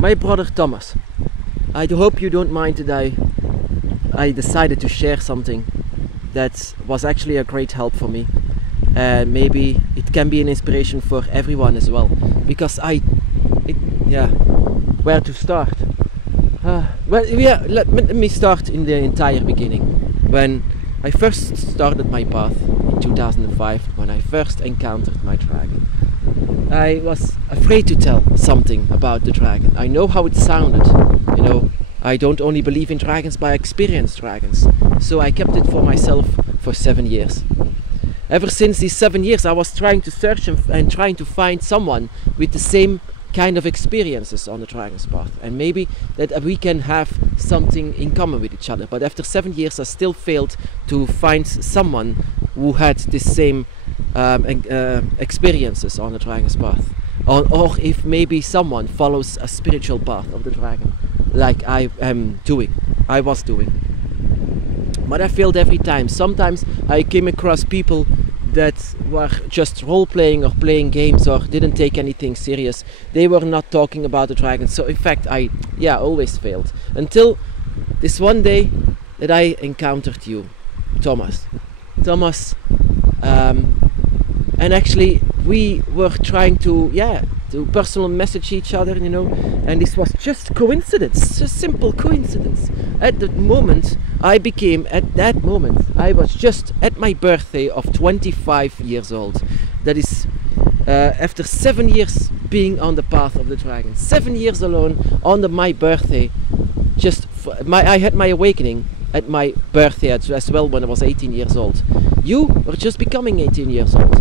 My brother Thomas, I hope you don't mind that I decided to share something that was actually a great help for me, and maybe it can be an inspiration for everyone as well, because where to start? Let me start in the entire beginning, when I first started my path in 2005, when I first encountered my dragon. I was afraid to tell something about the dragon. I know how it sounded, I don't only believe in dragons, but I experienced dragons. So I kept it for myself for 7 years. Ever since these 7 years, I was trying to search and trying to find someone with the same kind of experiences on the dragon's path, and maybe that we can have something in common with each other. But after 7 years, I still failed to find someone who had the same experiences on the dragon's path, or if maybe someone follows a spiritual path of the dragon, like I was doing. But I failed every time. Sometimes I came across people that were just role-playing or playing games or didn't take anything serious. They were not talking about the dragon. So in fact, I always failed. Until this one day that I encountered you, Thomas. And actually we were trying to personal message each other, and this was just coincidence, a simple coincidence. At that moment, I was just at my birthday of 25 years old. That is after 7 years being on the path of the dragon, 7 years alone on my birthday. I had my awakening at my birthday as well, when I was 18 years old. You were just becoming 18 years old.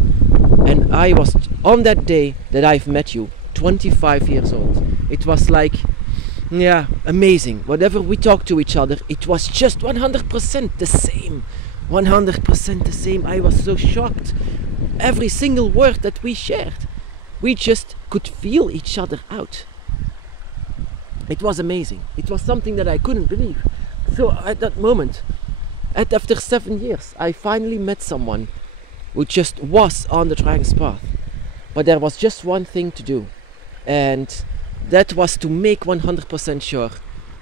And I was on that day that I've met you, 25 years old. It was like, amazing. Whatever we talked to each other, it was just 100% the same. 100% the same. I was so shocked. Every single word that we shared, we just could feel each other out. It was amazing. It was something that I couldn't believe. So at that moment, after 7 years, I finally met someone who just was on the dragon's path. But there was just one thing to do, and that was to make 100% sure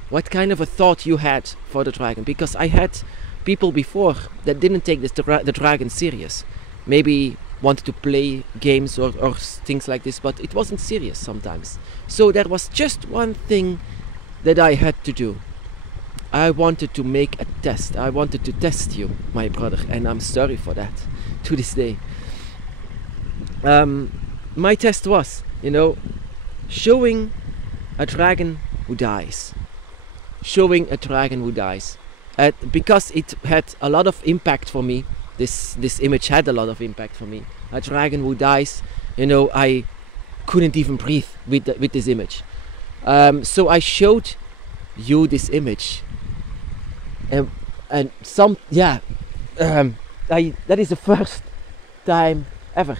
what kind of a thought you had for the dragon. Because I had people before that didn't take the dragon serious. Maybe wanted to play games or things like this, but it wasn't serious sometimes. So there was just one thing that I had to do. I wanted to make a test. I wanted to test you, my brother, and I'm sorry for that to this day. My test was, showing a dragon who dies. Showing a dragon who dies. Because it had a lot of impact for me. This image had a lot of impact for me. A dragon who dies, I couldn't even breathe with this image. So I showed you this image. That is the first time ever.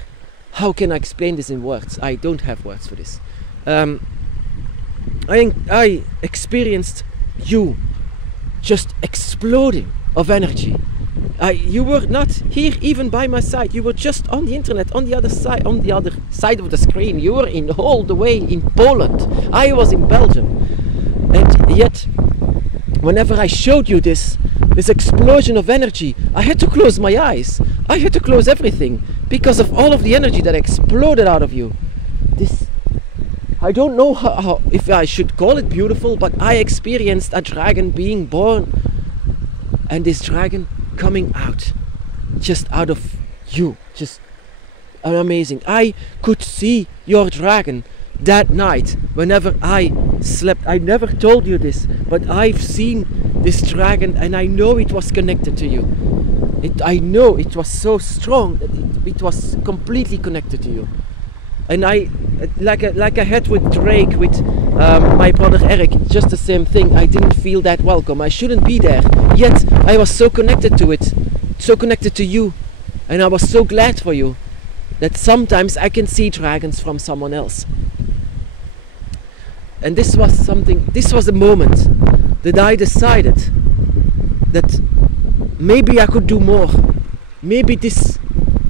How can I explain this in words? I don't have words for this. I experienced you just exploding of energy. You were not here even by my side. You were just on the internet, on the other side of the screen. You were all the way in Poland. I was in Belgium. And yet, whenever I showed you this explosion of energy, I had to close my eyes. I had to close everything because of all of the energy that exploded out of you. I don't know how if I should call it beautiful, but I experienced a dragon being born, and this dragon coming out, just out of you, just amazing. I could see your dragon that night whenever I slept. I never told you this, but I've seen this dragon, and I know it was connected to you. I know it was so strong that it was completely connected to you. And I, like I had with Drake, with my brother Eric, just the same thing. I didn't feel that welcome. I shouldn't be there. Yet I was so connected to it, so connected to you, and I was so glad for you that sometimes I can see dragons from someone else. And this was a moment that I decided that maybe I could do more. Maybe this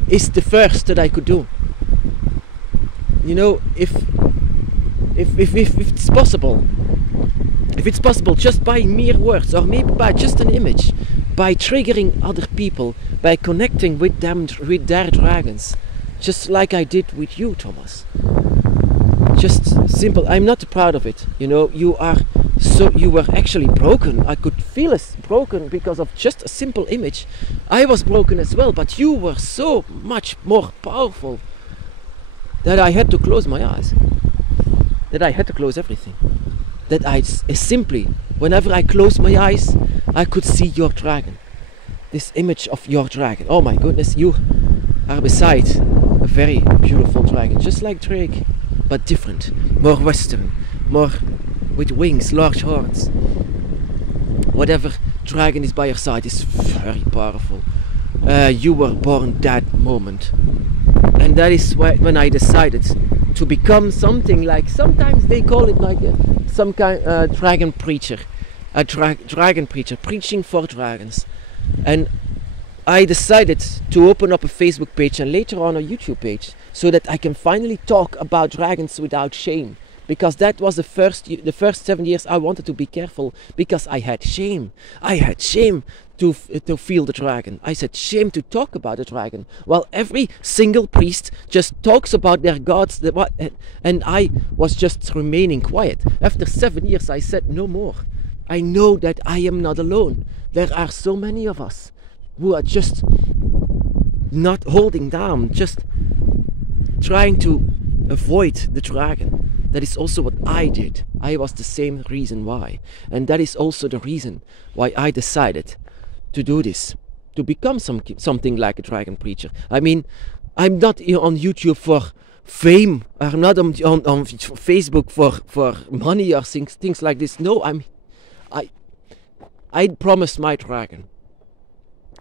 is the first that I could do. If if it's possible, just by mere words, or maybe by just an image, by triggering other people, by connecting with them, with their dragons, just like I did with you, Thomas. Just simple. I'm not proud of it. You know, you were actually broken. I could feel it broken because of just a simple image. I was broken as well, but you were so much more powerful that I had to close my eyes. That I had to close everything. That I simply, whenever I closed my eyes, I could see your dragon. This image of your dragon. Oh my goodness, you are beside a very beautiful dragon, just like Drake, but different, more Western, more with wings, large horns. Whatever dragon is by your side is very powerful. You were born that moment, and that is when I decided to become something like, sometimes they call it like some kind dragon preacher, a dragon preacher preaching for dragons. And I decided to open up a Facebook page and later on a YouTube page, so that I can finally talk about dragons without shame. Because that was the first 7 years I wanted to be careful, because I had shame. I had shame to feel the dragon. I said shame to talk about the dragon. While every single priest just talks about their gods, and I was just remaining quiet. After 7 years I said no more. I know that I am not alone. There are so many of us who are just not holding down, just trying to avoid the dragon. That is also what I did. I was the same reason why. And that is also the reason why I decided to do this, to become something like a dragon preacher. I mean, I'm not on YouTube for fame, or not on Facebook for money or things like this. No, I promised my dragon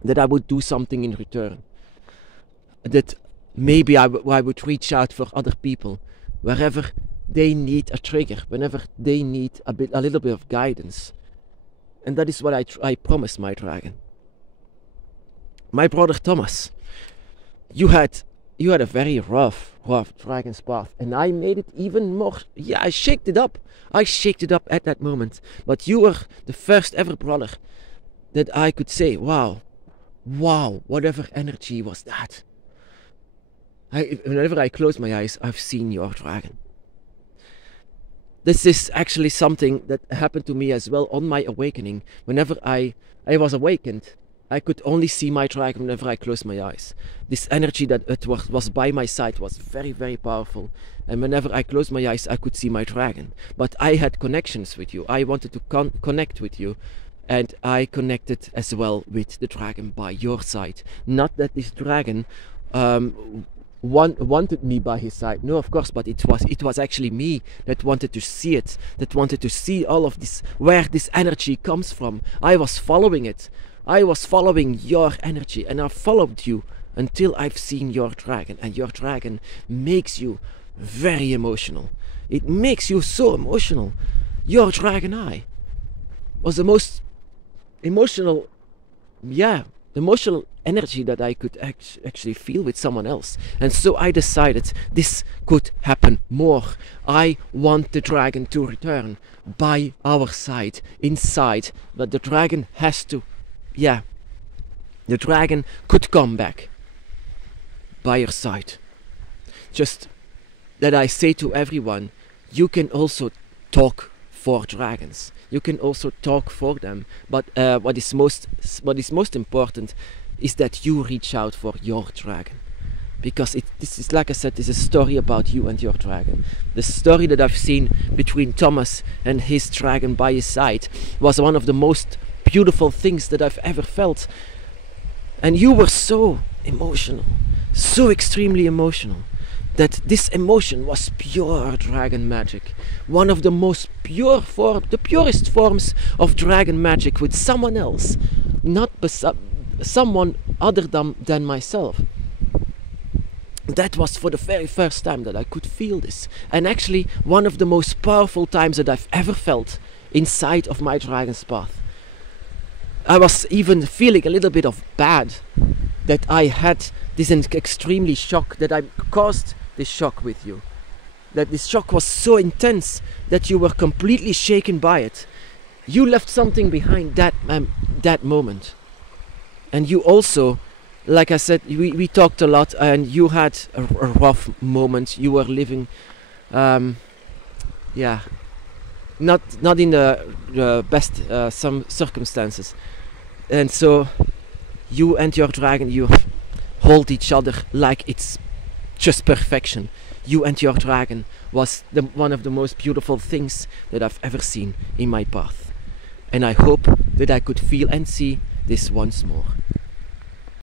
that I would do something in return. That maybe I would reach out for other people wherever they need a trigger, whenever they need a little bit of guidance. And that is what I promised my dragon. My brother Thomas, you had a very rough dragon's path, and I made it even more. Yeah, I shaked it up at that moment. But you were the first ever brother that I could say, wow, whatever energy was that. Whenever I close my eyes, I've seen your dragon. This is actually something that happened to me as well on my awakening. Whenever I was awakened, I could only see my dragon whenever I closed my eyes. This energy that was by my side was very, very powerful. And whenever I closed my eyes, I could see my dragon. But I had connections with you. I wanted to connect with you. And I connected as well with the dragon by your side. Not that this dragon wanted me by his side. No, of course, but it was actually me that wanted to see it. That wanted to see all of this, where this energy comes from. I was following it. I was following your energy, and I followed you until I've seen your dragon. And your dragon makes you very emotional. It makes you so emotional. Your dragon eye was the most emotional energy that I could actually feel with someone else. And so I decided this could happen more. I want the dragon to return by our side, inside, but the dragon has to, the dragon could come back by your side. Just that I say to everyone, you can also talk for dragons. You can also talk for them. But what is most important is that you reach out for your dragon. Because this is, like I said, this is a story about you and your dragon. The story that I've seen between Thomas and his dragon by his side was one of the most beautiful things that I've ever felt. And you were so emotional, so extremely emotional, that this emotion was pure dragon magic. One of the most pure the purest forms of dragon magic with someone else, not someone other than myself. That was for the very first time that I could feel this. And actually one of the most powerful times that I've ever felt inside of my dragon's path. I was even feeling a little bit of bad that I had this extremely shock, that I caused this shock with you. that this shock was so intense that you were completely shaken by it. You left something behind that moment. And you also, like I said, we talked a lot, and you had a rough moment. You were living, not in the best some circumstances. And so you and your dragon, you hold each other like it's just perfection. You and your dragon was one of the most beautiful things that I've ever seen in my path. And I hope that I could feel and see this once more.